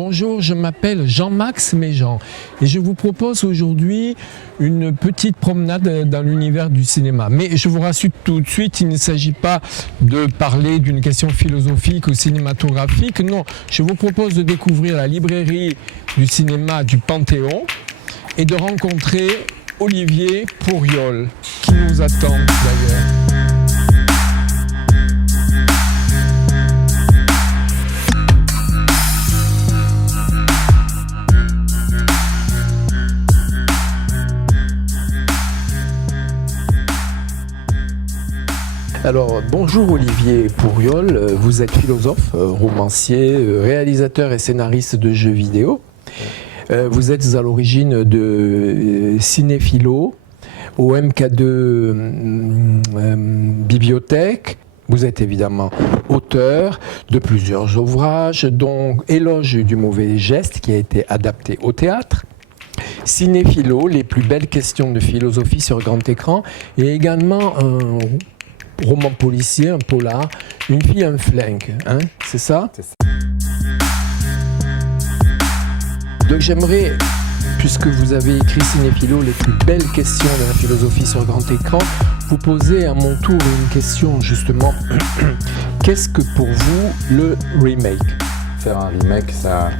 Bonjour, je m'appelle Jean-Max Méjean et je vous propose aujourd'hui une petite promenade dans l'univers du cinéma. Mais je vous rassure tout de suite, il ne s'agit pas de parler d'une question philosophique ou cinématographique. Non, je vous propose de découvrir la librairie du cinéma du Panthéon et de rencontrer Olivier Pourriol, qui nous attend d'ailleurs. Alors, bonjour Olivier Pourriol, vous êtes philosophe, romancier, réalisateur et scénariste de jeux vidéo. Vous êtes à l'origine de Cinéphilo, au MK2 Bibliothèque. Vous êtes évidemment auteur de plusieurs ouvrages, dont Éloge du mauvais geste, qui a été adapté au théâtre. Cinéphilo, les plus belles questions de philosophie sur grand écran, et également un roman policier, un polar, Une fille, un flingue, hein, c'est ça? C'est ça. Donc j'aimerais, puisque vous avez écrit Cinéphilo, les plus belles questions de la philosophie sur grand écran, vous poser à mon tour une question justement. Qu'est-ce que pour vous le remake? Faire un remake, ça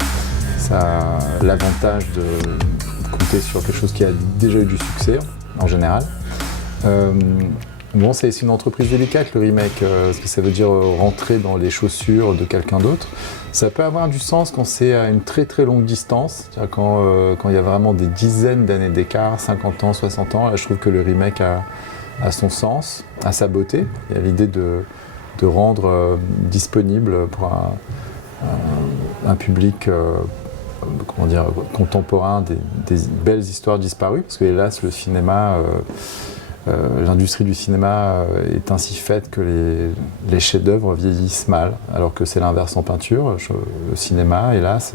a l'avantage de compter sur quelque chose qui a déjà eu du succès, en général. Bon, c'est une entreprise délicate, le remake, parce que ça veut dire rentrer dans les chaussures de quelqu'un d'autre. Ça peut avoir du sens quand c'est à une très très longue distance, c'est-à-dire quand il y a vraiment des dizaines d'années d'écart, 50 ans, 60 ans, là, je trouve que le remake a son sens, a sa beauté. Il y a l'idée de rendre disponible pour un public comment dire, contemporain des belles histoires disparues, parce que hélas le cinéma... l'industrie du cinéma est ainsi faite que les chefs-d'œuvre vieillissent mal, alors que c'est l'inverse en peinture. Le cinéma, hélas,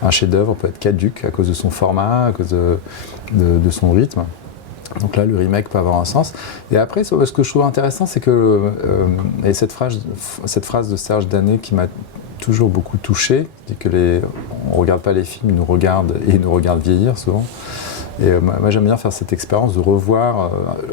un chef-d'œuvre peut être caduc à cause de son format, à cause de son rythme. Donc là, le remake peut avoir un sens. Et après, ce que je trouve intéressant, c'est que et cette phrase de Serge Danet qui m'a toujours beaucoup touché, dit que on ne regarde pas les films, ils nous regardent et ils nous regardent vieillir souvent. Et moi j'aime bien faire cette expérience de revoir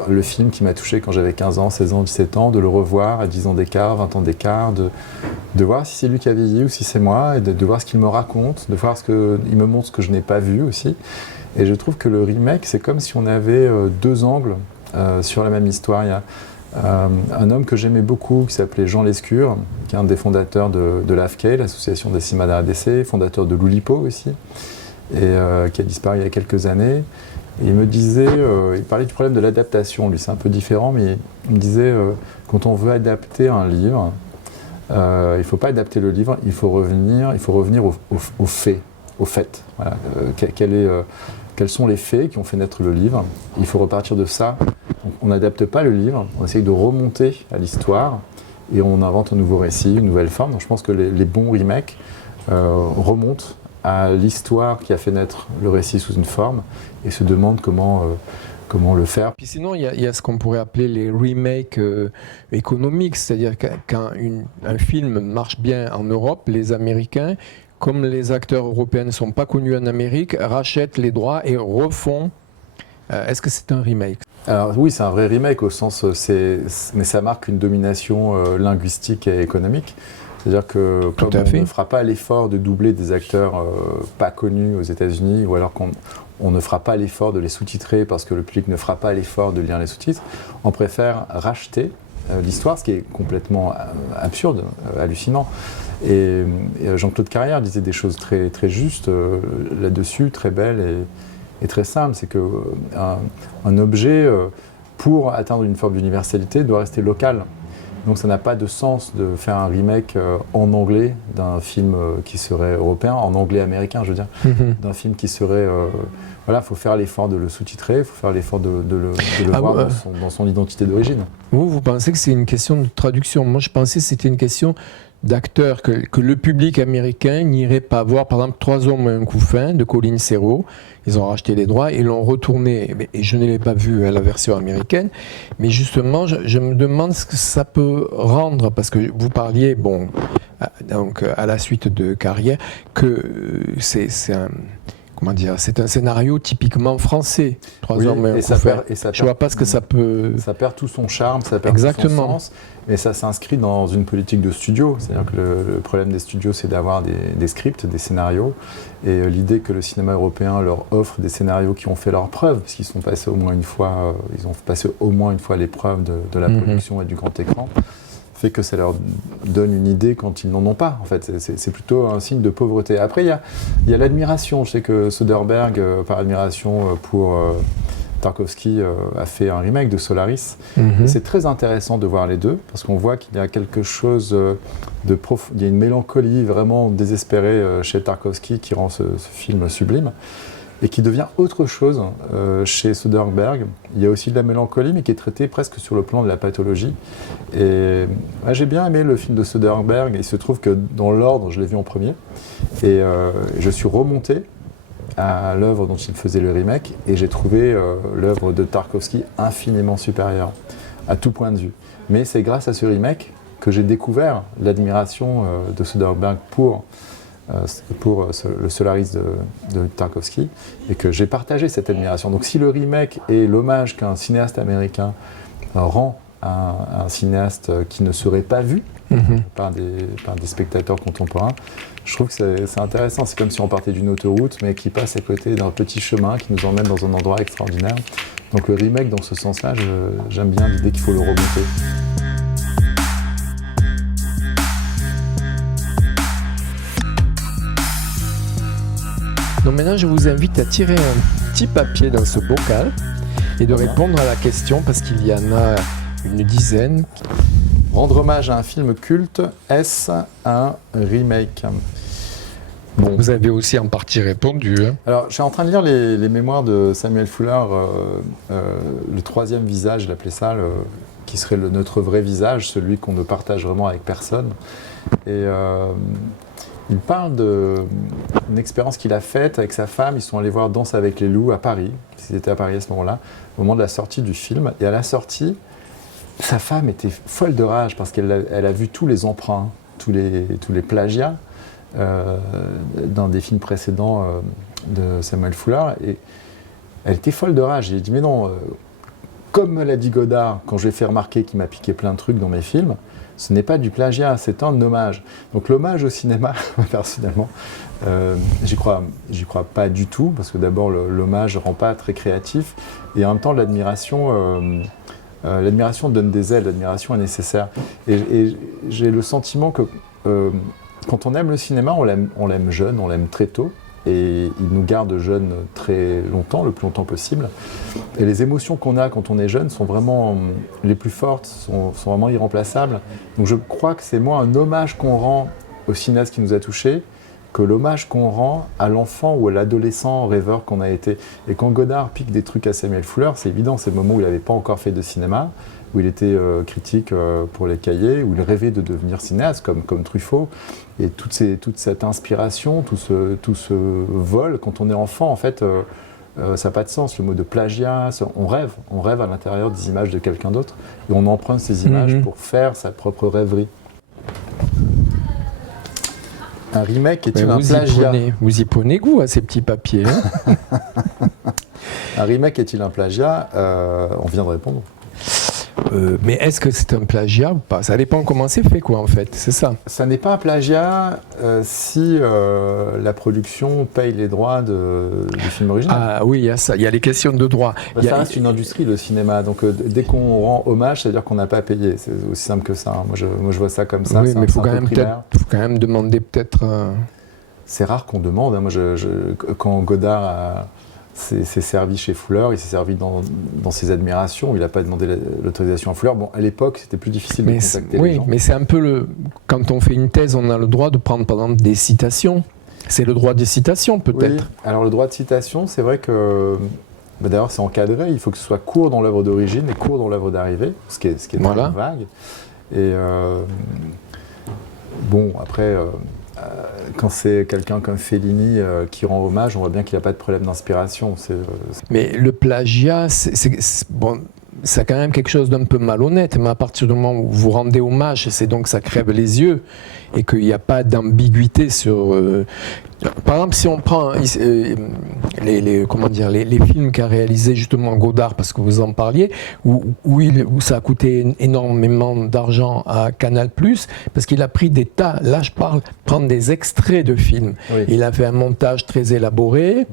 le film qui m'a touché quand j'avais 15 ans, 16 ans, 17 ans, de le revoir à 10 ans d'écart, 20 ans d'écart, de voir si c'est lui qui a vieilli ou si c'est moi, et de voir ce qu'il me raconte, de voir il me montre ce que je n'ai pas vu aussi. Et je trouve que le remake, c'est comme si on avait deux angles sur la même histoire. Il y a un homme que j'aimais beaucoup qui s'appelait Jean Lescure, qui est un des fondateurs de l'AFK, l'association des cinémas d'art et d'essai, fondateur de l'Oulipo aussi, et qui a disparu il y a quelques années. Et il me disait, il parlait du problème de l'adaptation, lui c'est un peu différent, mais il me disait quand on veut adapter un livre, il ne faut pas adapter le livre, il faut revenir aux faits, au fait. Voilà. Quels sont les faits qui ont fait naître le livre? Il faut repartir de ça. Donc, on n'adapte pas le livre, on essaye de remonter à l'histoire et on invente un nouveau récit, une nouvelle forme. Donc je pense que les bons remakes remontent à l'histoire qui a fait naître le récit sous une forme et se demandent comment le faire. Puis sinon, il y a ce qu'on pourrait appeler les remakes économiques, c'est-à-dire quand un film marche bien en Europe, les Américains, comme les acteurs européens ne sont pas connus en Amérique, rachètent les droits et refont. Est-ce que c'est un remake? Alors oui, c'est un vrai remake au sens, mais ça marque une domination linguistique et économique. C'est-à-dire que comme on ne fera pas l'effort de doubler des acteurs pas connus aux États-Unis, ou alors qu'on ne fera pas l'effort de les sous-titrer parce que le public ne fera pas l'effort de lire les sous-titres, on préfère racheter l'histoire, ce qui est complètement absurde, hallucinant. Et Jean-Claude Carrière disait des choses très, très justes là-dessus, très belles et très simples. C'est qu'un objet, pour atteindre une forme d'universalité, doit rester local. Donc ça n'a pas de sens de faire un remake en anglais d'un film qui serait européen, en anglais-américain je veux dire, d'un film qui serait... voilà, il faut faire l'effort de le sous-titrer, il faut faire l'effort de le voir dans son identité d'origine. Vous pensez que c'est une question de traduction? Moi je pensais que c'était une question d'acteurs que le public américain n'irait pas voir. Par exemple, 3 hommes et un couffin de Colin Serrault. Ils ont racheté les droits et l'ont retourné. Et je ne l'ai pas vu à la version américaine. Mais justement, je me demande ce que ça peut rendre. Parce que vous parliez, bon, donc à la suite de Carrière, que c'est un... Comment dire, c'est un scénario typiquement français. 3 hommes et un couffin. Je vois pas ce que ça peut... Ça perd tout son charme, ça perd tout son sens. Et ça s'inscrit dans une politique de studio. C'est-à-dire que le problème des studios, c'est d'avoir des scripts, des scénarios. Et l'idée que le cinéma européen leur offre des scénarios qui ont fait leurs preuves, parce qu'ils sont passés au moins une fois, ils ont passé au moins une fois l'épreuve de la production et du grand écran, fait que ça leur donne une idée quand ils n'en ont pas. En fait, c'est plutôt un signe de pauvreté. Après, il y a l'admiration. Je sais que Soderbergh, par admiration pour Tarkovsky, a fait un remake de Solaris. Et c'est très intéressant de voir les deux, parce qu'on voit qu'il y a quelque chose de profond. Il y a une mélancolie vraiment désespérée chez Tarkovsky qui rend ce film sublime. Et qui devient autre chose chez Soderbergh. Il y a aussi de la mélancolie, mais qui est traitée presque sur le plan de la pathologie. Et j'ai bien aimé le film de Soderbergh. Il se trouve que dans l'ordre, je l'ai vu en premier. Et je suis remonté à l'œuvre dont il faisait le remake. Et j'ai trouvé l'œuvre de Tarkovsky infiniment supérieure, à tout point de vue. Mais c'est grâce à ce remake que j'ai découvert l'admiration de Soderbergh pour le Solaris de Tarkovsky, et que j'ai partagé cette admiration. Donc si le remake est l'hommage qu'un cinéaste américain rend à un cinéaste qui ne serait pas vu par des spectateurs contemporains, je trouve que c'est intéressant. C'est comme si on partait d'une autoroute, mais qui passe à côté d'un petit chemin qui nous emmène dans un endroit extraordinaire. Donc le remake, dans ce sens-là, j'aime bien l'idée qu'il faut le remonter. Donc maintenant, je vous invite à tirer un petit papier dans ce bocal et de répondre à la question, parce qu'il y en a une dizaine. Rendre hommage à un film culte, est-ce un remake ? Bon. Vous avez aussi en partie répondu. Hein. Alors, je suis en train de lire les mémoires de Samuel Fuller, le troisième visage, il appelait ça, qui serait notre vrai visage, celui qu'on ne partage vraiment avec personne. Et il parle d'une expérience qu'il a faite avec sa femme. Ils sont allés voir Danse avec les loups à Paris. Ils étaient à Paris à ce moment-là, au moment de la sortie du film. Et à la sortie, sa femme était folle de rage parce qu'elle a vu tous les emprunts, tous les plagiats dans des films précédents de Samuel Fuller. Et elle était folle de rage. J'ai dit, mais non, comme me l'a dit Godard, quand je lui ai fait remarquer qu'il m'a piqué plein de trucs dans mes films, ce n'est pas du plagiat, c'est un hommage. Donc l'hommage au cinéma, personnellement, j'y crois pas du tout, parce que d'abord l'hommage ne rend pas très créatif, et en même temps l'admiration donne des ailes, l'admiration est nécessaire. Et j'ai le sentiment que quand on aime le cinéma, on l'aime jeune, on l'aime très tôt, et il nous garde jeunes très longtemps, le plus longtemps possible. Et les émotions qu'on a quand on est jeune sont vraiment les plus fortes, sont vraiment irremplaçables. Donc je crois que c'est moins un hommage qu'on rend au cinéaste qui nous a touchés que l'hommage qu'on rend à l'enfant ou à l'adolescent rêveur qu'on a été. Et quand Godard pique des trucs à Samuel Fuller, c'est évident, c'est le moment où il n'avait pas encore fait de cinéma, où il était critique pour les cahiers, où il rêvait de devenir cinéaste, comme Truffaut. Et toute cette inspiration, tout ce vol, quand on est enfant, en fait, ça n'a pas de sens. Le mot de plagiat, on rêve à l'intérieur des images de quelqu'un d'autre, et on emprunte ces images pour faire sa propre rêverie. Un remake est-il un plagiat ? Vous y prenez goût à ces petits papiers. Hein. Un remake est-il un plagiat ? On vient de répondre. Mais est-ce que c'est un plagiat ou pas ? Ça dépend comment c'est fait, quoi, en fait, c'est ça. Ça n'est pas un plagiat si la production paye les droits du film original. Ah oui, il y a ça, il y a les questions de droit. Ça reste une industrie, le cinéma, donc dès qu'on rend hommage, ça veut dire qu'on n'a pas payé. C'est aussi simple que ça. Hein. Moi, je vois ça comme ça. Oui, mais il faut quand même demander peut-être... C'est rare qu'on demande. Hein. Moi, quand Godard s'est servi chez Fuller, il s'est servi dans ses admirations, il n'a pas demandé l'autorisation à Fuller. Bon, à l'époque, c'était plus difficile de contacter les gens. Oui, mais c'est un peu quand on fait une thèse, on a le droit de prendre par exemple des citations. C'est le droit des citations peut-être. Oui, alors le droit de citation, c'est vrai que, d'ailleurs c'est encadré, il faut que ce soit court dans l'œuvre d'origine et court dans l'œuvre d'arrivée, ce qui est voilà. Vague. Et bon, après, quand c'est quelqu'un comme Fellini qui rend hommage, on voit bien qu'il n'y a pas de problème d'inspiration. Mais le plagiat, bon, c'est quand même quelque chose d'un peu malhonnête, mais à partir du moment où vous rendez hommage, c'est donc que ça crève les yeux et qu'il n'y a pas d'ambiguïté sur... Par exemple, si on prend les films qu'a réalisé justement Godard, parce que vous en parliez, où ça a coûté énormément d'argent à Canal+, parce qu'il a pris des tas, là je parle, prendre des extraits de films. Oui. Il a fait un montage très élaboré.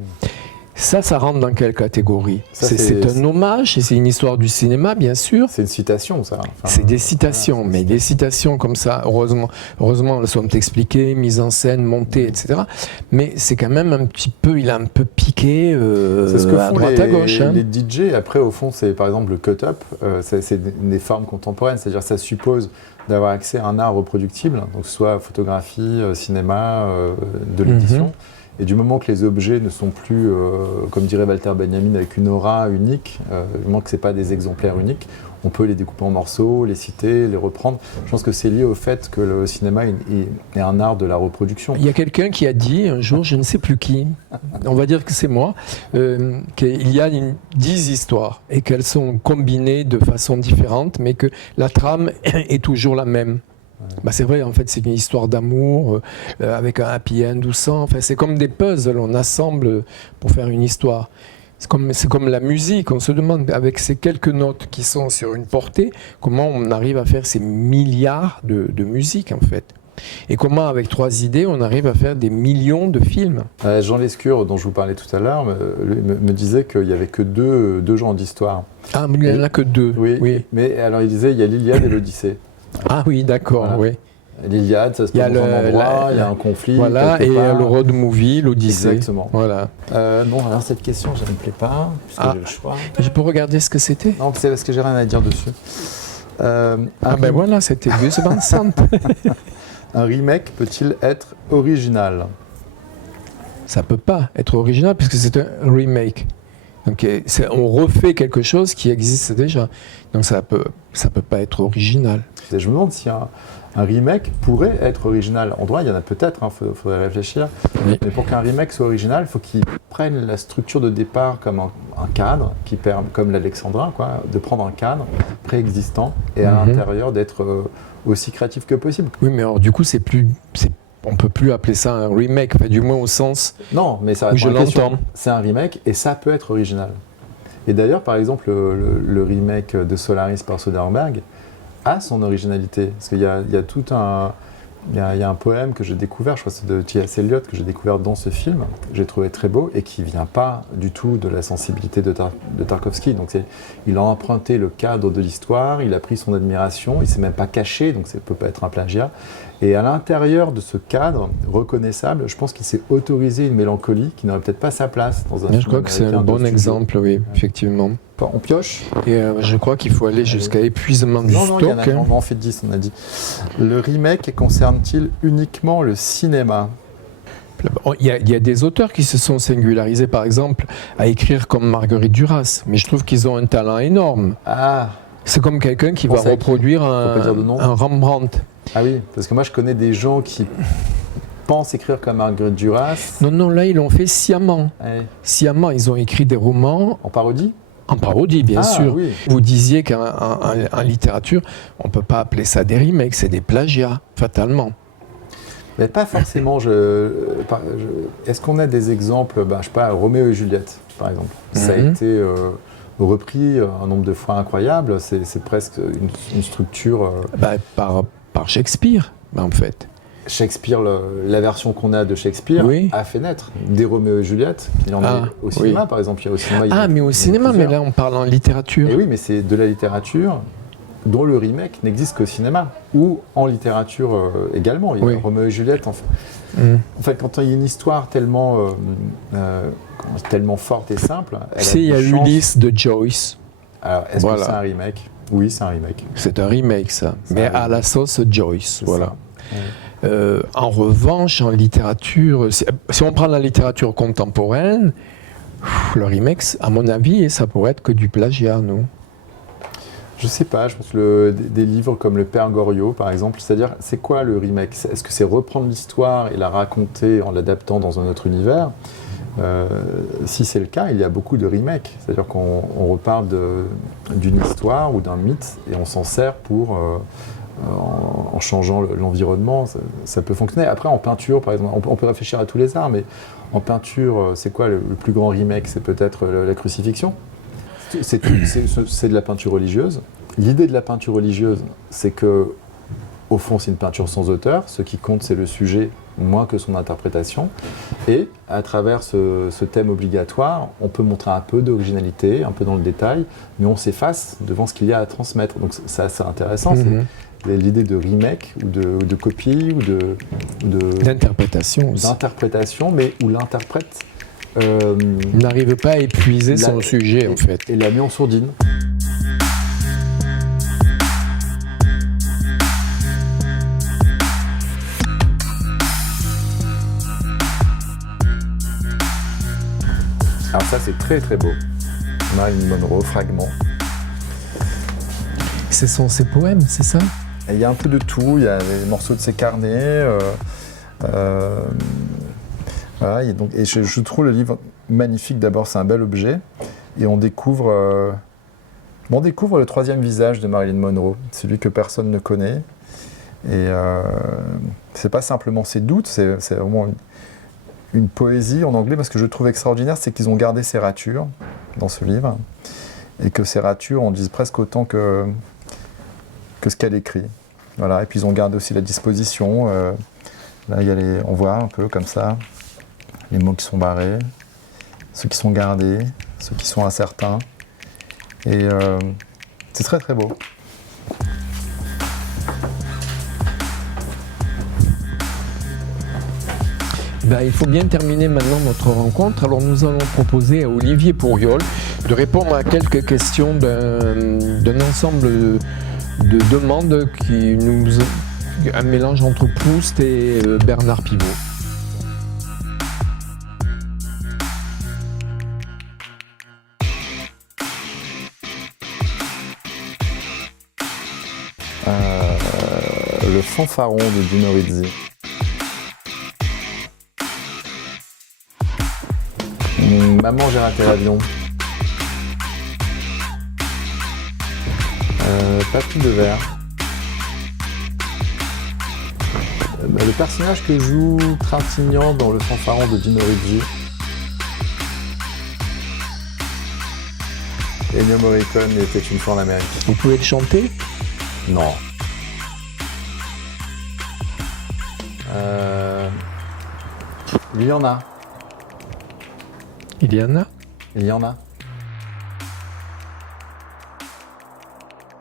Ça rentre dans quelle catégorie? C'est un hommage, et c'est une histoire du cinéma, bien sûr. C'est une citation, ça. Enfin, c'est des citations, voilà, mais des citations comme ça, heureusement, elles sont expliquées, mises en scène, montées, etc. Mais c'est quand même un petit peu, il a un peu piqué c'est ce que à font droite à gauche. Les DJ, après, au fond, c'est par exemple le cut-up, c'est des formes contemporaines, c'est-à-dire ça suppose d'avoir accès à un art reproductible, donc soit photographie, cinéma, de l'édition. Et du moment que les objets ne sont plus, comme dirait Walter Benjamin, avec une aura unique, du moment que ce n'est pas des exemplaires uniques, on peut les découper en morceaux, les citer, les reprendre. Je pense que c'est lié au fait que le cinéma est un art de la reproduction. Il y a quelqu'un qui a dit un jour, je ne sais plus qui, on va dire que c'est moi, qu'il y a 10 histoires et qu'elles sont combinées de façon différente, mais que la trame est toujours la même. Bah c'est vrai, en fait, c'est une histoire d'amour avec un happy end ou sans. Enfin, c'est comme des puzzles, on assemble pour faire une histoire. C'est comme la musique, on se demande, avec ces quelques notes qui sont sur une portée, comment on arrive à faire ces milliards de musiques, en fait. Et comment, avec 3 idées, on arrive à faire des millions de films. Jean Lescure, dont je vous parlais tout à l'heure, me disait qu'il n'y avait que deux genres d'histoire. Ah, mais il n'y en a que 2. Oui. Mais alors, il disait il y a l'Iliade et l'Odyssée. Ah oui, d'accord, voilà. oui. L'Iliade, ça se passe dans un endroit, il y a un conflit. Voilà, et le road movie, l'Odyssée. Exactement. Voilà. Non, alors cette question, je ne me plaît pas, puisque j'ai le choix. Je peux regarder ce que c'était? Non, c'est parce que j'ai rien à dire dessus. Ben voilà, c'était Gus Van Sant. Un remake peut-il être original? Ça peut pas être original puisque c'est un remake. Donc on refait quelque chose qui existe déjà. Donc ça peut pas être original. Je me demande si un remake pourrait être original. En droit, il y en a peut-être, faudrait réfléchir. Oui. Mais pour qu'un remake soit original, il faut qu'il prenne la structure de départ comme un cadre, qui permet, comme l'Alexandrin, de prendre un cadre préexistant et à l'intérieur d'être aussi créatif que possible. Oui, mais alors du coup, on ne peut plus appeler ça un remake, enfin, du moins au sens non, mais ça où je l'entends. C'est un remake et ça peut être original. Et d'ailleurs, par exemple, le remake de Solaris par Soderbergh a son originalité. Parce qu'il y a tout un... Il y a un poème que j'ai découvert, je crois que c'est de T.S. Eliot, que j'ai découvert dans ce film, que j'ai trouvé très beau et qui ne vient pas du tout de la sensibilité de Tarkovsky. Donc il a emprunté le cadre de l'histoire, il a pris son admiration, il ne s'est même pas caché, donc ça ne peut pas être un plagiat. Et à l'intérieur de ce cadre reconnaissable, je pense qu'il s'est autorisé une mélancolie qui n'aurait peut-être pas sa place dans un film. Je crois que c'est un bon exemple, oui, effectivement. On pioche. Et je crois qu'il faut aller jusqu'à épuisement du stock. Non, on en fait 10, on a dit. Le remake concerne-t-il uniquement le cinéma? Il y a des auteurs qui se sont singularisés, par exemple, à écrire comme Marguerite Duras, mais je trouve qu'ils ont un talent énorme. Ah. C'est comme quelqu'un qui va reproduire un Rembrandt. Ah oui, parce que moi je connais des gens qui pensent écrire comme Marguerite Duras. Non, là ils l'ont fait sciemment. Ouais. Sciemment, ils ont écrit des romans. En parodie? En parodie, bien sûr. Oui. Vous disiez qu'en littérature, on ne peut pas appeler ça des remakes, c'est des plagiats, fatalement. Mais pas forcément. Est-ce qu'on a des exemples, je sais pas, Roméo et Juliette, par exemple. Ça a été repris un nombre de fois incroyable. C'est presque une structure... Par Shakespeare, en fait. Shakespeare, la version qu'on a de Shakespeare a fait naître des Roméo et Juliette. Il y en a au cinéma, par exemple. Mais au cinéma, mais là on parle en littérature. Et oui, mais c'est de la littérature dont le remake n'existe qu'au cinéma. Ou en littérature également. Il y a Roméo et Juliette. En fait, quand il y a une histoire tellement forte et simple... Il y a Ulysse de Joyce. Alors, est-ce que c'est un remake? Oui, c'est un remake. C'est un remake, ça. Mais à la sauce Joyce, voilà. En revanche, en littérature, si on prend la littérature contemporaine, le remake, à mon avis, ça pourrait être que du plagiat, non? Je sais pas, je pense que des livres comme Le Père Goriot, par exemple, c'est-à-dire, c'est quoi le remake? Est-ce que c'est reprendre l'histoire et la raconter en l'adaptant dans un autre univers? Si c'est le cas, il y a beaucoup de remakes. C'est-à-dire qu'on repart d'une histoire ou d'un mythe et on s'en sert pour, en changeant l'environnement, ça peut fonctionner. Après, en peinture, par exemple, on peut réfléchir à tous les arts, mais en peinture, c'est quoi le plus grand remake? C'est peut-être la crucifixion. C'est de la peinture religieuse. L'idée de la peinture religieuse, c'est que, au fond, c'est une peinture sans auteur. Ce qui compte, c'est le sujet, moins que son interprétation. Et à travers ce thème obligatoire, on peut montrer un peu d'originalité, un peu dans le détail, mais on s'efface devant ce qu'il y a à transmettre. Donc c'est assez intéressant. C'est l'idée de remake ou de copie ou d'interprétation aussi. D'interprétation, mais où l'interprète n'arrive pas à épuiser son sujet, en fait. Et l'a mis en sourdine. Alors ça, c'est très très beau. Marilyn Monroe, fragment. Ce sont ses poèmes, c'est ça? Il y a un peu de tout. Il y a des morceaux de ses carnets. Voilà, et je trouve le livre magnifique. D'abord, c'est un bel objet. Et on découvre le troisième visage de Marilyn Monroe, celui que personne ne connaît. Et c'est pas simplement ses doutes, c'est vraiment une poésie en anglais. Parce que je trouve extraordinaire, c'est qu'ils ont gardé ses ratures dans ce livre. Et que ces ratures en disent presque autant que ce qu'elle écrit. Voilà. Et puis ils ont gardé aussi la disposition. Là, on voit un peu comme ça les mots qui sont barrés, ceux qui sont gardés, ceux qui sont incertains. Et c'est très très beau. Il faut bien terminer maintenant notre rencontre. Alors nous allons proposer à Olivier Pourriol de répondre à quelques questions d'un ensemble de demandes qui nous un mélange entre Proust et Bernard Pivot. Le fanfaron de Dino Risi. Maman, j'ai raté l'avion. Papy de verre. Le personnage que joue Trintignant dans Le fanfaron de Dino Risi. Ennio Morricone était une fois en Amérique. Vous pouvez le chanter? Non. Il y en a. Il y en a? Il y en a.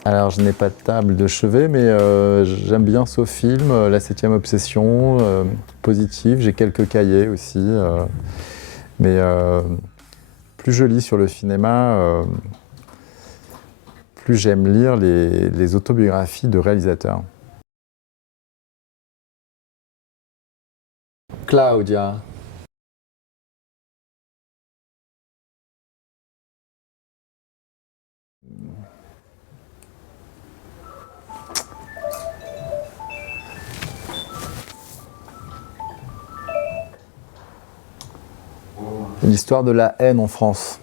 Alors, je n'ai pas de table de chevet, mais j'aime bien ce film, La 7e obsession, Positive. J'ai quelques cahiers aussi. Mais plus je lis sur le cinéma, plus j'aime lire les autobiographies de réalisateurs. Claudia. L'histoire de la haine en France.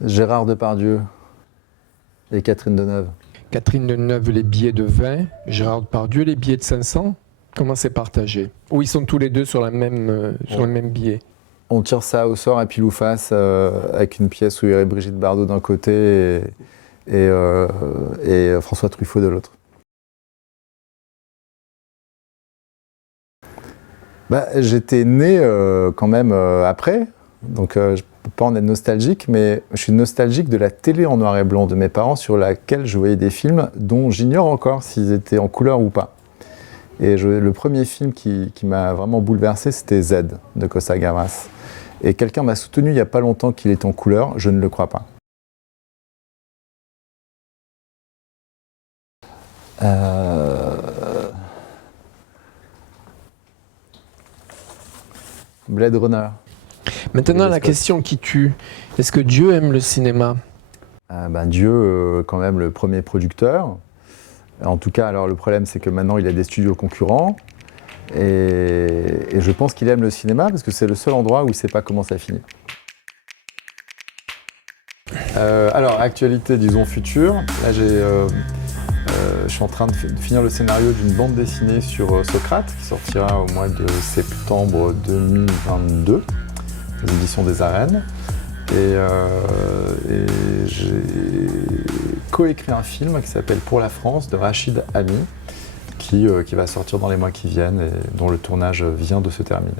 Gérard Depardieu et Catherine Deneuve. Catherine Deneuve, les billets de 20. Gérard Depardieu, les billets de 500. Comment c'est partagé? Ou ils sont tous les deux sur le même billet? On tire ça au sort à pile ou face avec une pièce où il y aurait Brigitte Bardot d'un côté et François Truffaut de l'autre. J'étais né quand même après, donc je ne peux pas en être nostalgique, mais je suis nostalgique de la télé en noir et blanc de mes parents sur laquelle je voyais des films dont j'ignore encore s'ils étaient en couleur ou pas. Et le premier film qui m'a vraiment bouleversé, c'était Z de Costa Gavras. Et quelqu'un m'a soutenu il n'y a pas longtemps qu'il est en couleur, je ne le crois pas. Blade Runner. Maintenant, Et la l'espace. question qui tue, est-ce que Dieu aime le cinéma? Dieu, quand même, le premier producteur. En tout cas, alors le problème, c'est que maintenant, il a des studios concurrents. Et je pense qu'il aime le cinéma parce que c'est le seul endroit où il ne sait pas comment ça finit. Alors, actualité, disons future. Là, je suis en train de finir le scénario d'une bande dessinée sur Socrate qui sortira au mois de septembre 2022 aux éditions des Arènes. Et j'ai coécrit un film qui s'appelle Pour la France de Rachid Ami qui va sortir dans les mois qui viennent et dont le tournage vient de se terminer.